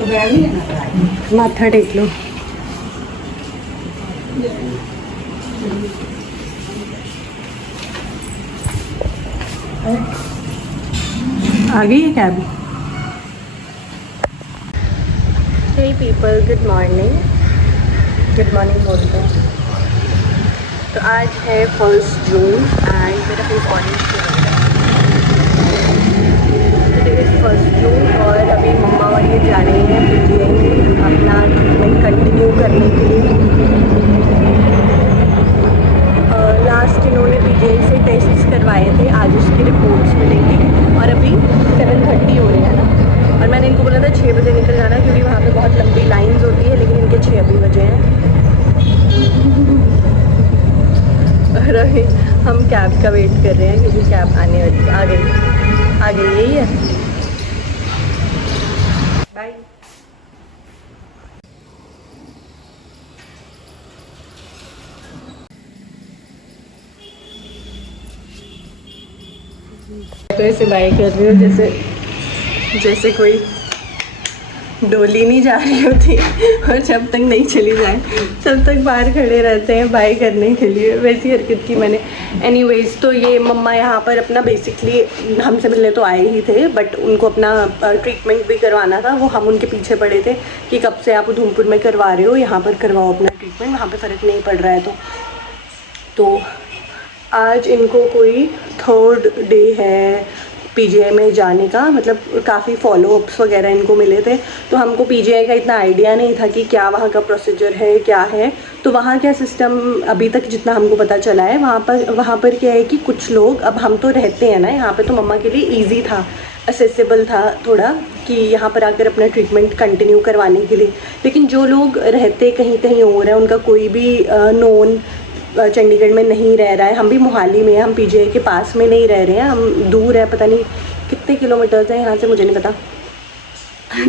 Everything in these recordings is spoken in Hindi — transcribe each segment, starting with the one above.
माथा टेक लो। आ गई है cab. Hey people, good morning. Good morning बोलते हैं। तो आज है 1 जून एंड मेरा face orange today is 1 June और अभी मम्मा और ये जा रही हैं पीजीआई में अपना ट्रीटमेंट कंटिन्यू करने के लिए। लास्ट इन्होंने पीजीआई से टेस्ट्स करवाए थे, आज उसकी रिपोर्ट्स मिलेंगी और अभी 7:30 हो रहे हैं ना। और मैंने इनको बोला था 6 बजे निकल जाना क्योंकि वहाँ पे बहुत लंबी लाइंस होती है, लेकिन इनके 6 अभी बजे हैं। और अभी हम कैब का वेट कर रहे हैं क्योंकि कैब आने वाली है। आ गई यही है। बाय। तो ऐसे बाय कर रही हूँ जैसे कोई डोली नहीं जा रही होती और जब तक नहीं चली जाए तब तक बाहर खड़े रहते हैं बाय करने के लिए। वैसी हरकत की मैंने। एनीवेज, तो ये मम्मा यहाँ पर अपना बेसिकली हमसे मिलने तो आए ही थे, बट उनको अपना ट्रीटमेंट भी करवाना था। वो हम उनके पीछे पड़े थे कि कब से आप उधमपुर में करवा रहे हो, यहाँ पर करवाओ अपना ट्रीटमेंट, वहाँ पर फ़र्क नहीं पड़ रहा है। तो आज इनको कोई 3rd डे है पीजीआई में जाने का। मतलब काफ़ी फॉलोअप्स वगैरह इनको मिले थे, तो हमको पीजीआई का इतना आइडिया नहीं था कि क्या वहाँ का प्रोसीजर है, क्या है। तो वहाँ क्या सिस्टम अभी तक जितना हमको पता चला है, वहाँ पर क्या है कि कुछ लोग, अब हम तो रहते हैं ना यहाँ पे, तो मम्मा के लिए ईजी था, असेसिबल था थोड़ा कि यहाँ पर आकर अपना ट्रीटमेंट कंटिन्यू करवाने के लिए। लेकिन जो लोग रहते कहीं कहीं और है, उनका कोई भी नोन चंडीगढ़ में नहीं रह रहा है, हम भी मोहाली में हैं, हम पीजीआई के पास में नहीं रह रहे हैं, हम दूर है, पता नहीं कितने किलोमीटर्स हैं यहाँ से, मुझे नहीं पता।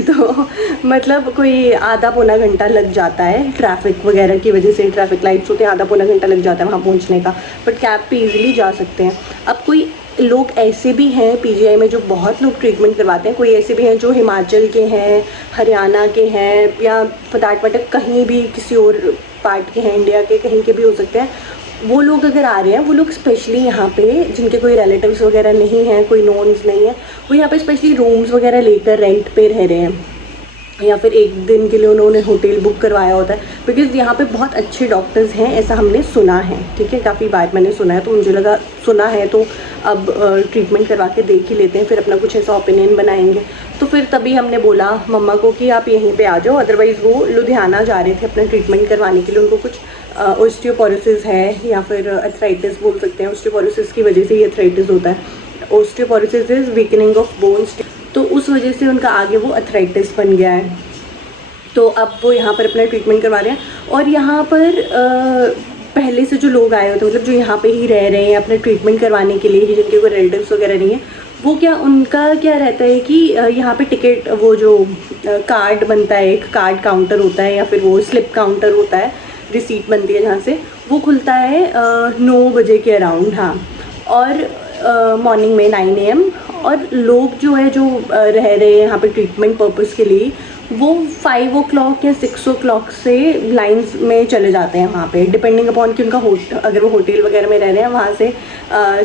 तो मतलब कोई आधा पौना घंटा लग जाता है ट्रैफिक वगैरह की वजह से। ट्रैफिक लाइट्स होते हैं, आधा पौना घंटा लग जाता है वहाँ पहुँचने का, बट कैब पे ईजिली जा सकते हैं। अब कोई लोग ऐसे भी हैं पीजीआई में जो बहुत लोग ट्रीटमेंट करवाते हैं, कोई ऐसे भी हैं जो हिमाचल के हैं, हरियाणा के हैं, या फॉर दैट मैटर कहीं भी किसी और पार्ट के हैं, इंडिया के कहीं के भी हो सकते हैं। वो लोग अगर आ रहे हैं, वो लोग स्पेशली यहाँ पे जिनके कोई रिलेटिव्स वगैरह नहीं हैं, कोई नोन्स नहीं है, वो यहाँ पे स्पेशली रूम्स वगैरह लेकर रेंट पे रह रहे हैं, या फिर एक दिन के लिए उन्होंने होटल बुक करवाया होता है। बिकॉज़ यहाँ पे बहुत अच्छे डॉक्टर्स हैं, ऐसा हमने सुना है, ठीक है, काफ़ी बार मैंने सुना है, तो मुझे लगा सुना है तो अब ट्रीटमेंट करवा के देख ही लेते हैं, फिर अपना कुछ ऐसा ओपिनियन बनाएंगे। तो फिर तभी हमने बोला मम्मा को कि आप यहीं पे आ जाओ। अदरवाइज़ वो लुधियाना जा रहे थे अपना ट्रीटमेंट करवाने के लिए, उनको कुछ ऑस्टियोपोरोसिस है या फिर अर्थराइटिस बोल सकते हैं। ऑस्टियोपोरोसिस की वजह से ही अर्थराइटिस होता है। Osteoporosis is weakening of bones, तो उस वजह से उनका आगे वो अर्थराइटिस बन गया है। तो अब वो यहाँ पर अपना ट्रीटमेंट करवा रहे हैं। और यहाँ पर पहले से जो लोग आए होते हैं, मतलब जो यहाँ पे ही रह रहे हैं अपना ट्रीटमेंट करवाने के लिए, जिनके कोई रिलेटिव्स वगैरह नहीं है, वो क्या उनका क्या रहता है कि यहाँ पे टिकट, वो जो कार्ड बनता है, एक कार्ड काउंटर होता है या फिर वो स्लिप काउंटर होता है, रिसीट बनती है जहाँ से, वो खुलता है 9 बजे के अराउंड। हाँ, और मॉर्निंग में 9 AM। और लोग जो है जो रह रहे हैं यहाँ पे ट्रीटमेंट पर्पज़ के लिए, वो 5 o'clock या 6 o'clock से लाइंस में चले जाते हैं वहाँ पे, डिपेंडिंग अपॉन कि उनका अगर वो होटल वगैरह में रह रहे हैं, वहाँ से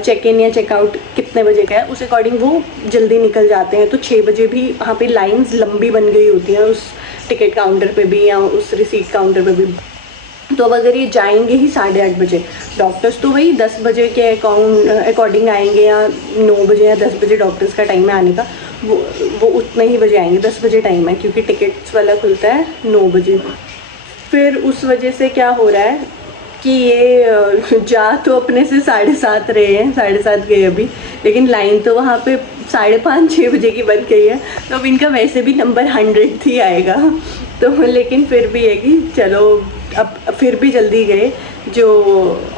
चेक इन या चेकआउट कितने बजे का है, उस अकॉर्डिंग वो जल्दी निकल जाते हैं। तो 6 बजे भी वहाँ पे लाइंस लंबी बन गई होती हैं उस टिकट काउंटर पे भी या उस रिसीट काउंटर पे भी। तो अब अगर ये जाएंगे ही 8:30 बजे, डॉक्टर्स तो वही 10 बजे के अकॉर्डिंग आएंगे, या 9 बजे या 10 बजे डॉक्टर्स का टाइम है आने का, वो उतने ही बजे आएंगे। 10 बजे टाइम है क्योंकि टिकट्स वाला खुलता है 9 बजे। फिर उस वजह से क्या हो रहा है कि ये जा तो अपने से 7:30 रहे हैं, 7:30 गए अभी, लेकिन लाइन तो वहाँ पे 5:30-6 बजे की बन गई है। तो अब इनका वैसे भी नंबर 100 ही आएगा। तो लेकिन फिर भी है कि चलो अब फिर भी जल्दी गए। जो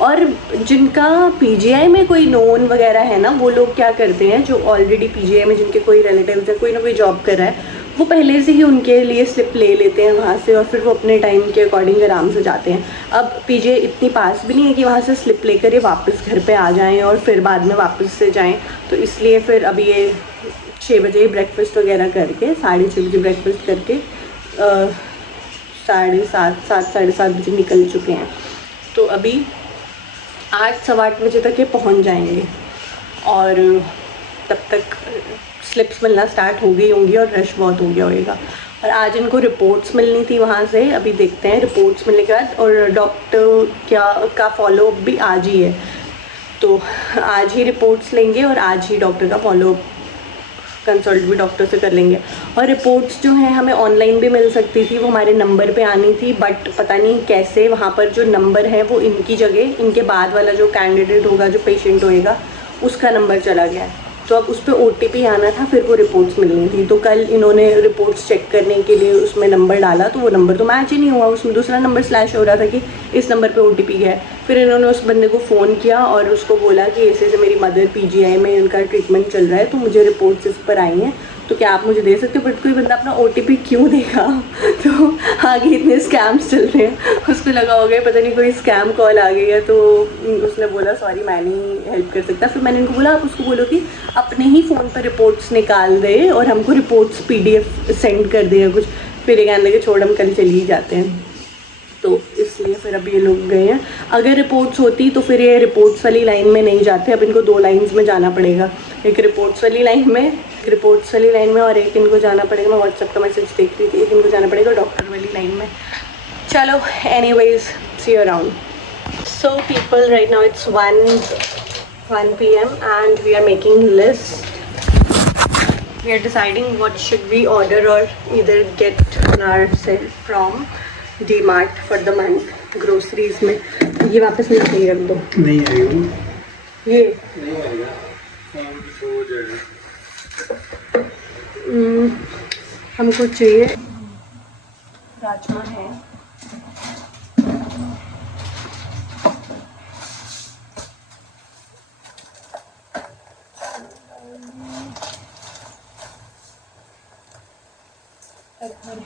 और जिनका पीजीआई में कोई नोन वगैरह है ना, वो लोग क्या करते हैं, जो ऑलरेडी पीजीआई में जिनके कोई रिलेटिव्स है, कोई ना कोई जॉब कर रहा है, वो पहले से ही उनके लिए स्लिप ले लेते हैं वहाँ से, और फिर वो अपने टाइम के अकॉर्डिंग आराम से जाते हैं। अब पीजीआई इतनी पास भी नहीं है कि वहाँ से स्लिप लेकर ये वापस घर पे आ जाएं और फिर बाद में वापस से जाएं, तो इसलिए फिर अभी ये 6 बजे ब्रेकफास्ट वगैरह करके 6:30 बजे ब्रेकफास्ट करके 7:30 7:30 बजे निकल चुके हैं। तो अभी 8 सवा 8 बजे तक ये पहुंच जाएंगे और तब तक स्लिप्स मिलना स्टार्ट हो गई होंगी और रश बहुत हो गया होगा। और आज इनको रिपोर्ट्स मिलनी थी वहाँ से, अभी देखते हैं रिपोर्ट्स मिलने के बाद। और डॉक्टर का फॉलोअप भी आज ही है, तो आज ही रिपोर्ट्स लेंगे और आज ही डॉक्टर का फॉलोअप कंसल्ट भी डॉक्टर से कर लेंगे। और रिपोर्ट्स जो हैं हमें ऑनलाइन भी मिल सकती थी, वो हमारे नंबर पे आनी थी, बट पता नहीं कैसे वहाँ पर जो नंबर है वो इनकी जगह इनके बाद वाला जो कैंडिडेट होगा, जो पेशेंट होएगा, उसका नंबर चला गया है। तो अब उस पर OTP आना था, फिर वो रिपोर्ट्स मिलनी थी। तो कल इन्होंने रिपोर्ट्स चेक करने के लिए उसमें नंबर डाला, तो वो नंबर तो मैच ही नहीं हुआ, उसमें दूसरा नंबर स्लैश हो रहा था कि इस नंबर पे OTP गया है। फिर इन्होंने उस बंदे को फ़ोन किया और उसको बोला कि ऐसे ऐसे मेरी मदर PGI में उनका ट्रीटमेंट चल रहा है, तो मुझे रिपोर्ट्स इस पर आई हैं, तो क्या आप मुझे दे सकते हो। बट कोई बंदा अपना OTP क्यों देगा। तो आगे इतने स्कैम्स चल रहे हैं, उसको लगा हो गया पता नहीं कोई स्कैम कॉल आ गई है, तो उसने बोला सॉरी मैं नहीं हेल्प कर सकता। फिर मैंने इनको बोला आप उसको बोलो कि अपने ही फ़ोन पर रिपोर्ट्स निकाल दे और हमको रिपोर्ट्स PDF सेंड कर दे कुछ। फिर ये कहने लगे छोड़ हम कल चले ही जाते हैं। तो इसलिए फिर अब ये लोग गए हैं। अगर रिपोर्ट्स होती तो फिर ये रिपोर्ट्स वाली लाइन में नहीं जाते, अब इनको 2 लाइन्स में जाना पड़ेगा, एक रिपोर्ट्स वाली लाइन में और एक इनको जाना पड़ेगा, मैं व्हाट्सएप का मैसेज देख रही थी, एक इनको जाना पड़ेगा डॉक्टर वाली लाइन में। चलो anyways see you around. So people right now it's 1 PM and we are making lists. We are deciding what should we order or either get on ourselves from DMart for the month. Groceries में ये वापस नहीं चाहिए, रख दो। नहीं आएगा ये नहीं आएगा, हो जाएगा। हमको चाहिए राजमा है,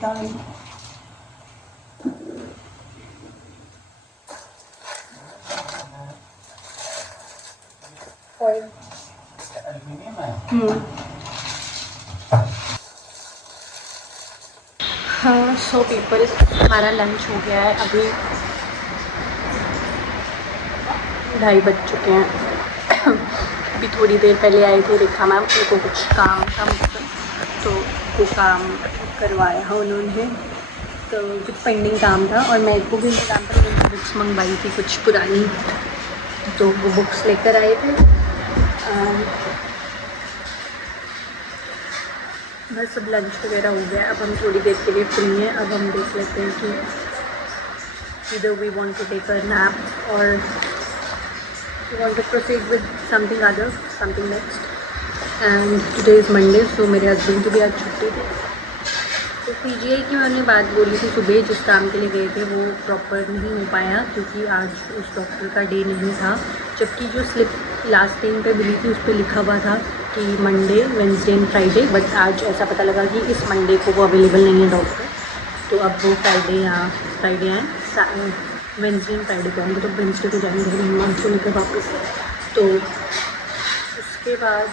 दाल, ऑयल। हाँ सो पीपल हमारा लंच हो गया है, अभी 2:30 बज चुके हैं। अभी थोड़ी देर पहले आई थी रेखा मैम, उनको कुछ काम था मुझसे, तो वो काम करवाया है उन्होंने, तो कुछ पेंडिंग काम था। और मेरे को भी उनका काम था, मैंने बुक्स मंगवाई थी कुछ पुरानी, तो वो बुक्स लेकर आए थे। बस अब लंच वगैरह हो गया, अब हम थोड़ी देर के लिए फ्री हैं। अब हम देख लेते हैं कि either we want to take a nap or we want to proceed with something other, something next. And today is Monday, so मेरे हस्बैंड की भी आज छुट्टी थी। तो PGI की मैंने बात बोली थी सुबह, जिस काम के लिए गए थे वो प्रॉपर नहीं हो पाया क्योंकि आज उस डॉक्टर का डे नहीं था। जबकि जो स्लिप लास्ट टाइम पे मिली थी उस पर लिखा हुआ था कि Monday, Wednesday and Friday, but आज ऐसा पता लगा कि इस मंडे को वो अवेलेबल नहीं है डॉक्टर। तो अब वो फ्राइडे आए, वेंसडे एंड फ्राइडे को आएंगे, तो वेंसडे को जाएंगे हिमांशु लेकर वापस। तो उसके बाद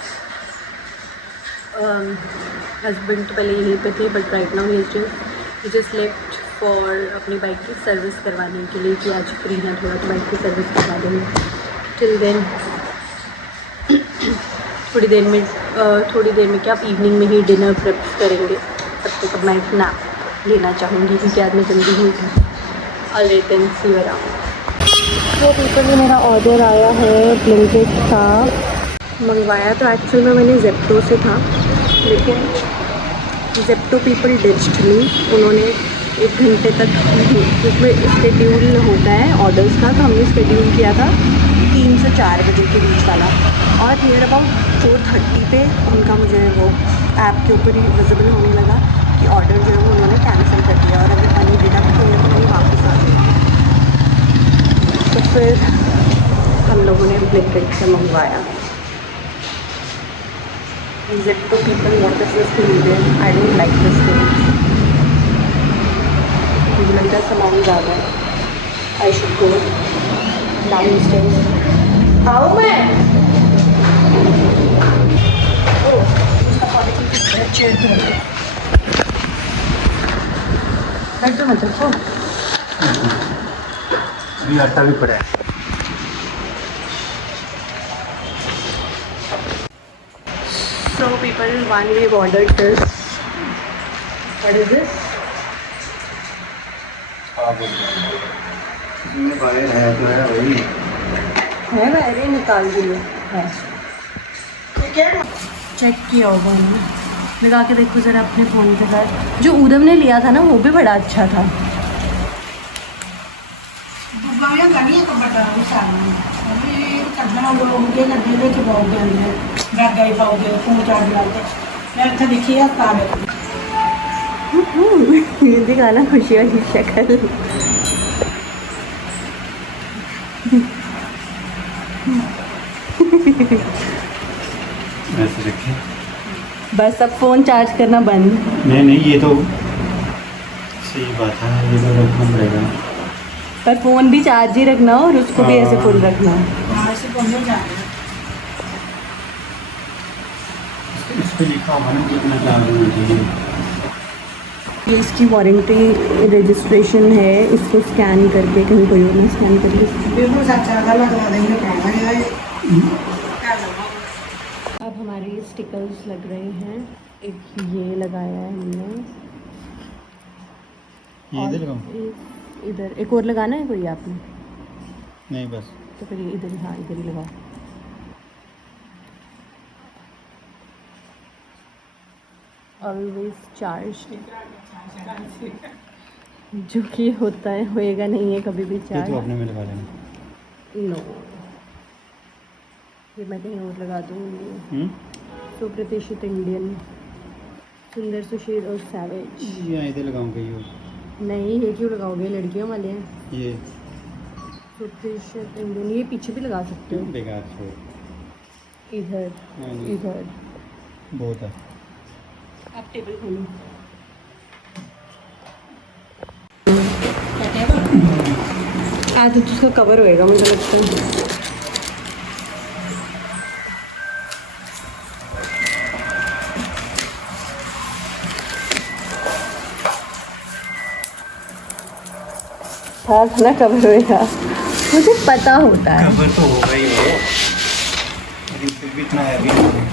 हस्बैंड तो पहले यहीं पे थे, but right now he just left for अपनी बाइक की सर्विस करवाने के लिए कि आज फ्री है थोड़ा, तो बाइक की सर्विस करवा देंगे। टिल देन थोड़ी देर में क्या, आप इवनिंग में ही डिनर प्रेप करेंगे। तब तक अब मैं एक नैप लेना चाहूँगी क्योंकि आज मैं जल्दी ही already then see you around. वो पीपल भी मेरा ऑर्डर आया है, ब्लिंकिट का मंगवाया, तो एक्चुअल में मैंने जेप्टो से था, लेकिन जेप्टो पीपल डिच्ड मी। उन्होंने 1 घंटे तक, उसमें स्केड्यूल होता है ऑर्डर्स का, तो हमने स्केड्यूल किया था 3 से 4 बजे के बीच वाला, और नियर अबाउट 4:30 पे उनका मुझे वो ऐप के ऊपर ही विजिबल होने लगा कि ऑर्डर जो है वो उन्होंने कैंसिल कर दिया, और अभी मनी डिडक्ट होने तो नहीं वापस आ गई। तो फिर हम लोगों ने ब्लिंकिट से मंगवाया। Zepto people want us to live there. I don't like this thing. मुझे लगता है सामान ज़्यादा है। I should go downstairs. आओ मैं। ओह, उसका पॉलिथीन चेयर पे रख दो मतलब को अभी आटा भी पड़ा है। So people, one we've ordered this. What is this? इसमें वायर है तो है वही। है वायरे निकाल दिए है। चेक किया होगा उन्होंने। लगा के देखो ज़रा अपने फ़ोन के साथ। जो ऊधम ने लिया था ना वो भी बड़ा अच्छा था। ये दिखाना खुशी वाली शक्ल। ऐसे रखें। बस अब फ़ोन चार्ज करना बंद। नहीं ये तो सही बात है, ये तो रखना पड़ेगा। पर फ़ोन भी चार्ज ही रखना और उसको भी ऐसे फुल रखना। इस पे लिखा होगा ना कितना चार्ज होना चाहिए। ये इसकी वारंटी रजिस्ट्रेशन है, इसको स्कैन करके कहीं कोई और ना स्कैन करके। अब हमारे स्टिकर्स लग रहे हैं। एक ये लगाया है हमने, ये इधर लगाऊं? इधर एक और लगाना है कोई आपने? नहीं बस। तो फिर ये इधर, हाँ इधर ही लगाओ। ऑलवेज चार्ज, जो कि होता है, होएगा नहीं है कभी भी ये चार्ज। तो अपने में लगा लेना। नो, ये मैं कहीं और लगा दूँगी। सो प्रतिष्ठित इंडियन, सुंदर सुशील और सैवेज। ये इधर लगाऊंगा ये। नहीं, ये क्यों लगाओगे, लड़कियों वाले हैं। ये प्रतिष्ठित इंडियन, ये पीछे भी लगा सकते हो। बेकार छोड़। इधर नहीं। इधर। बहुत है। आप टेबल खोलो। आज तो उसका कवर होएगा मुझे लगता है। हाँ ना कवर होएगा, मुझे पता होता है। कवर तो होगा ही वो, लेकिन फिर भी इतना हैवी नहीं।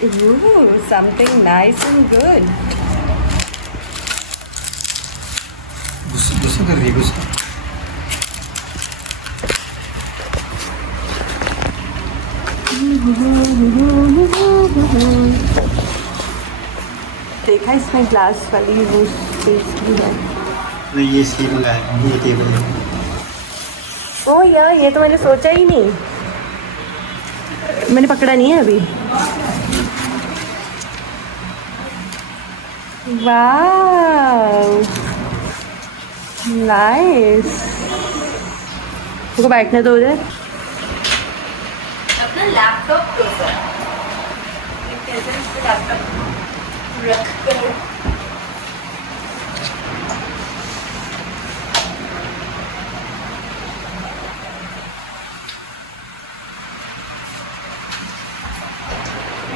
Ooh, something nice and good. गुस्सा कर रही है, गुस्सा। देखा इसमें ग्लास वाली वो स्पेस भी है। नहीं ये इसलिए मंगाया, ये टेबल है। ओ यार, ये तो मैंने सोचा ही नहीं, मैंने पकड़ा नहीं है अभी। वाव नाइस। तुमको बैठने दो उधर। अपना लैपटॉप रख कर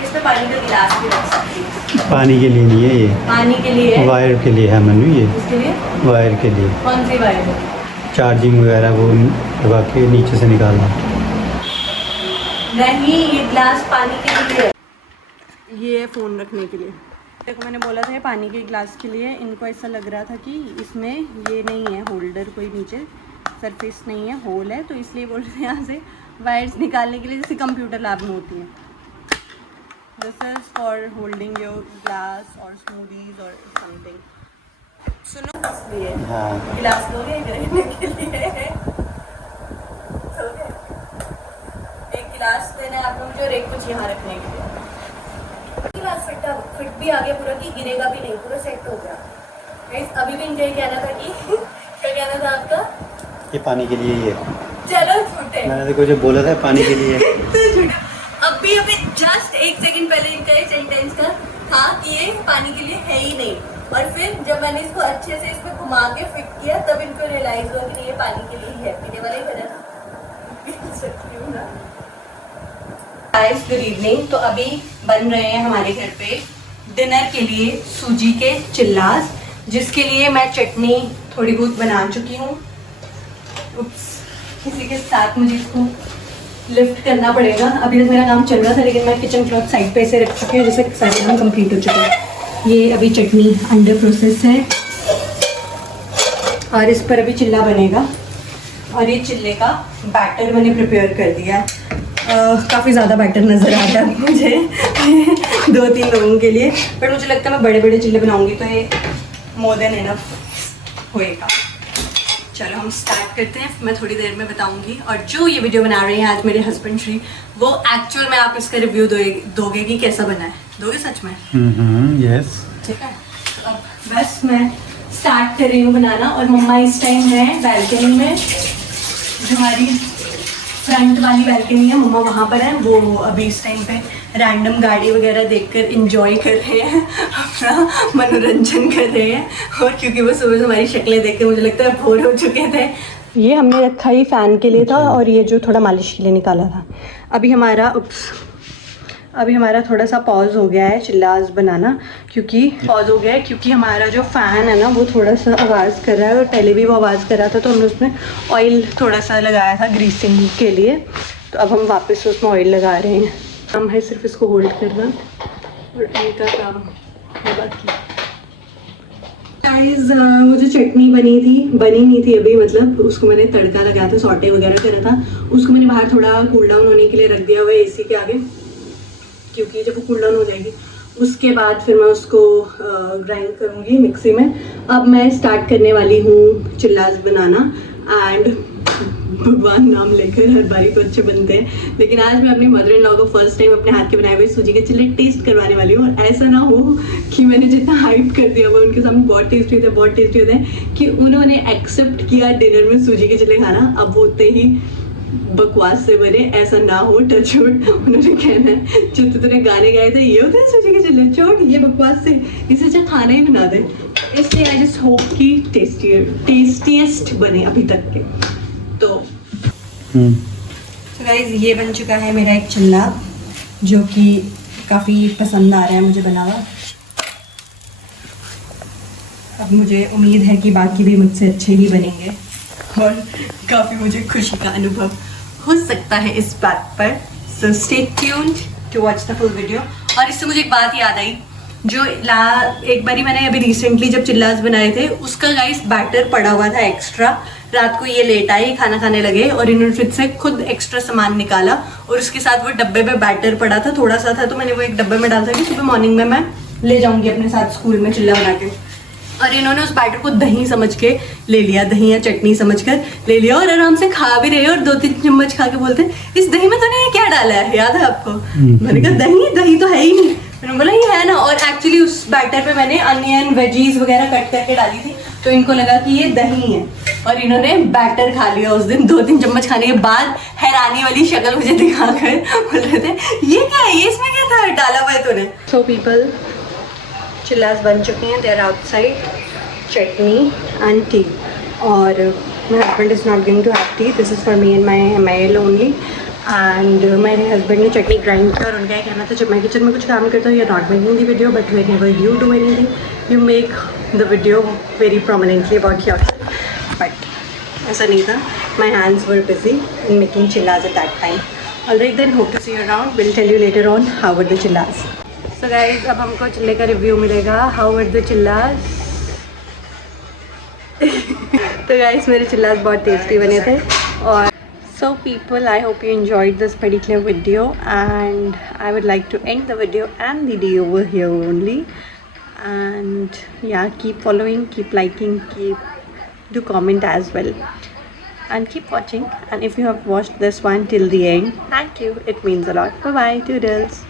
इसमें पानी का गिलास भी रख सकती है। पानी के लिए नहीं है ये, पानी के लिए है। वायर के लिए है मनु, ये इसके लिए वायर के लिए। कौन सी वायर है? चार्जिंग वगैरह वो लगा के नीचे से निकालना। नहीं, ये ग्लास पानी के लिए है। ये है फ़ोन रखने के लिए। देखो मैंने बोला था ये पानी के गिलास के लिए। इनको ऐसा लग रहा था कि इसमें ये नहीं है होल्डर, कोई नीचे सरफेस नहीं है, होल है, तो इसलिए बोल रहे हैं यहाँ से वायर्स निकालने के लिए, जैसे कंप्यूटर लैब में होती है। This is for holding your glass और स्मूदीज और समथिंग। सुनो, इसलिए हाँ गिलास लोगे रखने के लिए। एक गिलास देना है आपको मुझे और एक कुछ यहाँ रखने के लिए। फिट भी आ गया पूरा, कि गिरेगा भी नहीं, पूरा सेट हो गया। गाइस अभी भी इनका कहना था कि क्या कहना था आपका? ये पानी के लिए ही है। चलो झूठे, मैंने देखो जो बोला था पानी के लिए। अभी जस्ट एक सेकंड पहले इनका ये सेंटेंस था कि ये पानी के लिए है ही नहीं, और फिर जब मैंने इसको अच्छे से इसमें घुमा के फिट किया तब इनको रियलाइज हुआ कि नहीं ये पानी के लिए ही है। पीने वाला ही बना सकती हूँ ना। Guys good evening. तो अभी बन रहे हैं हमारे घर पे डिनर के लिए सूजी के चिल्लास, जिसके लिए मैं चटनी थोड़ी बहुत बना चुकी हूँ। इसी के साथ मुझे इसको लिफ्ट करना पड़ेगा। अभी तक मेरा काम चल रहा था, लेकिन मैं किचन क्लॉथ साइड पे ऐसे रख चुकी हूँ जैसे सारे काम कंप्लीट हो चुके हैं। ये अभी चटनी अंडर प्रोसेस है और इस पर अभी चिल्ला बनेगा। और ये चिल्ले का बैटर मैंने प्रिपेयर कर दिया है। काफ़ी ज़्यादा बैटर नज़र आता है मुझे 2-3 लोगों के लिए, बट मुझे लगता है मैं बड़े बड़े चिल्ले बनाऊंगी तो ये मोर देन इनफ होएगा। चलो हम स्टार्ट करते हैं, मैं थोड़ी देर में बताऊंगी। और जो ये वीडियो बना रहे हैं आज मेरे हस्बैंड श्री, वो एक्चुअल में आप इसका रिव्यू दोगे कि कैसा बना है। दोगे सच में? यस। ठीक है, तो अब बस मैं स्टार्ट कर रही हूँ बनाना। और मम्मा इस टाइम है बैल्कनी में, जो हमारी फ्रंट वाली बैल्कनी है, मम्मा वहाँ पर है। वो अभी इस टाइम पे रैंडम गाड़ी वगैरह देखकर एंजॉय कर रहे हैं, अपना मनोरंजन कर रहे हैं। और क्योंकि वो सुबह से हमारी शक्लें देख के मुझे लगता है बोर हो चुके थे। ये हमने रखा ही फ़ैन के लिए था और ये जो थोड़ा मालिश के लिए निकाला था। अभी हमारा थोड़ा सा पॉज हो गया है चिल्लास बनाना, क्योंकि हमारा जो फ़ैन है ना वो थोड़ा सा आवाज़ कर रहा है, और पहले भी वो आवाज़ कर रहा था तो हमने उसमें ऑयल थोड़ा सा लगाया था ग्रीसिंग के लिए। तो अब हम वापस उसमें ऑयल लगा रहे हैं। काम है सिर्फ इसको होल्ड करना और इनका काम है बाकी। गाइस वो जो चटनी बनी नहीं थी अभी, मतलब उसको मैंने तड़का लगाया था, सॉटे वगैरह करा था। उसको मैंने बाहर थोड़ा कूल डाउन होने के लिए रख दिया हुआ है एसी के आगे, क्योंकि जब वो कूल डाउन हो जाएगी उसके बाद फिर मैं उसको ग्राइंड करूँगी मिक्सी में। अब मैं स्टार्ट करने वाली हूँ चिल्लास बनाना। एंड भगवान नाम लेकर हर बारी तो अच्छे बनते हैं, लेकिन आज मैं अपनी मदर इन लॉ को फर्स्ट टाइम अपने हाथ के बनाए हुए सूजी के चिल्ले टेस्ट करवाने वाली हूँ। और ऐसा ना हो कि मैंने जितना हाइप कर दिया वो उनके सामने बहुत टेस्टी होते हैं कि उन्होंने एक्सेप्ट किया डिनर में सूजी के चिल्ले खाना, अब वो होते ही बकवास से बने। ऐसा ना हो, टच वुड। उन्होंने कहना है जो तूने गाने गाए थे ये होते हैं सूजी के चिल्ले, छोड़ ये बकवास से, इसे अच्छा खाना ही बना दे। इसलिए आई जस्ट होप कि टेस्टीएस्ट बने अभी तक के। तो गाइस ये बन चुका है मेरा एक चिल्ला, जो कि काफ़ी पसंद आ रहा है मुझे बना हुआ। अब मुझे उम्मीद है कि बाकी भी मुझसे अच्छे ही बनेंगे और काफ़ी मुझे खुशी का अनुभव हो सकता है इस बात पर। So stay tuned to watch the full video. और इससे मुझे एक बात याद आई, जो एक बारी मैंने अभी रिसेंटली जब चिल्लास बनाए थे उसका गाइस बैटर पड़ा हुआ था एक्स्ट्रा। रात को ये लेट आए खाना खाने लगे और इन्होंने फिर से खुद एक्स्ट्रा सामान निकाला और उसके साथ वो डब्बे में बैटर पड़ा था, थोड़ा सा था, तो मैंने वो एक डब्बे में डाला था कि सुबह मॉर्निंग में मैं ले जाऊँगी अपने साथ स्कूल में चिल्ला बना के। और इन्होंने उस बैटर को दही समझ के ले लिया, दही या चटनी समझकर ले लिया और आराम से खा भी रहे। और 2-3 चम्मच खा के बोलते इस दही में तूने क्या डाला है, याद है आपको? मैंने कहा दही तो है ही नहीं। मैंने बोला ये है ना। और एक्चुअली उस बैटर पे मैंने अनियन वेजीज वगैरह कट करके डाली थी, तो इनको लगा कि ये दही है और इन्होंने बैटर खा लिया उस दिन। 2-3 चम्मच खाने के बाद हैरानी वाली शक्ल मुझे दिखाकर बोल रहे थे ये क्या है, ये इसमें क्या था डाला हुआ है तूने। सो पीपल, चिल्लास बन चुके हैं, they are outside, chutney and tea. और my husband is not going to have tea, this is for me and my only. And मेरे हस्बैंड ने चटनी ग्राइंड किया और उनका ये कहना था जब मैं किचन में कुछ काम करता हूँ, you are not making the video but whenever you do anything you make the video very prominently about yourself. But ऐसा नहीं था, my hands were busy in making chillas at that time. Alright then, hope to see you around, will tell you later on how were the chillas. So guys अब हमको चिल्ले का रिव्यू मिलेगा, हाउ वर द चिल्लास। तो गाइस मेरे चिल्लास बहुत टेस्टी बने थे। और so people, I hope you enjoyed this particular video and I would like to end the video and the day over here only. And yeah, keep following, keep liking, do comment as well and keep watching. And if you have watched this one till the end, thank you, it means a lot. Bye bye, toodles.